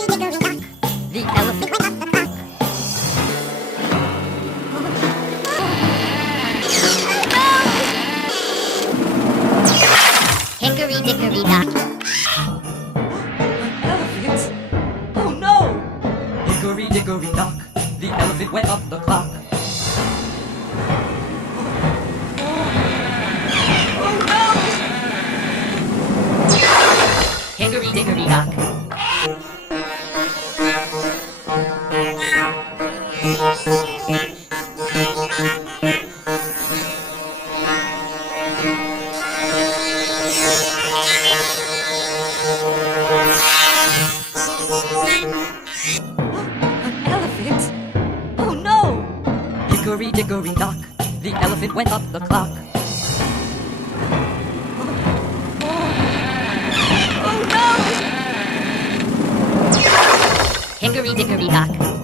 The elephant went up the clock. Hickory, dickory, dock. Elephant? Oh no! Hickory dickory dock, the elephant went up the clock. Oh no! Hickory, dickory, dock. An elephant? Oh no! Hickory dickory dock, the elephant went up the clock. Oh no! Hickory, dickory, dock.